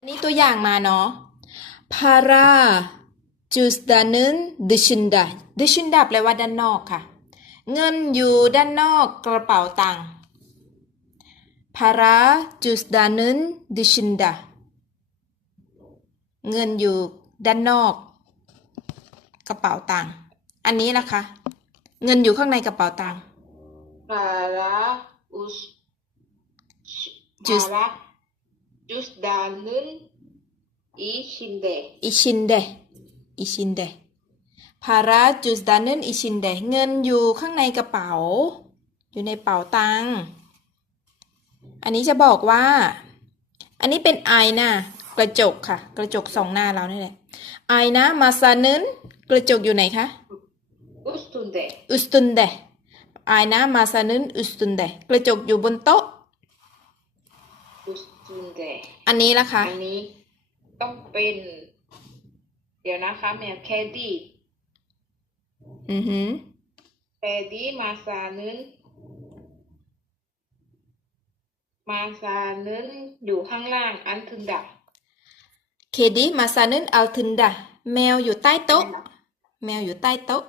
อันนี้ตัวอย่างมาเนาะ para cüzdanın dışında dışında แปลว่าด้านนอกค่ะ เงินอยู่ด้านนอกกระเป๋าตังค์ para cüzdanın dışında เงินอยู่ด้านนอก กระเป๋าตังค์อันนี้ล่ะคะ เงินอยู่ข้างในกระเป๋าตังค์ Para us Cüz- para cüzdanın içinde. içinde içinde para cüzdanın içinde เงินอยู่ข้างในกระเป๋า อยู่ในเป๋าตังค์อันนี้จะบอกว่า อันนี้เป็นไอนะกระจกค่ะ กระจกสองหน้าเรานี่แหละไอนะมาซานึนกระจกอยู่ไหนคะ Üstünde. อุสตุนเดไอนะมาซานึนอุสตุนเดกระจกอยู่บนโต๊ะ Üstünde. อันนี้ล่ะคะอันนี้ต้องเป็น เดี๋ยวนะคะแม่แคดดี้อือหือแคดดี้มาซานึนมาซานึนอยู่ข้างล่างอันทึนดะเคดีมาซานึนอัลทึนดาแมวอยู่ใต้โต๊ะ แมวอยู่ใต้โต๊ะ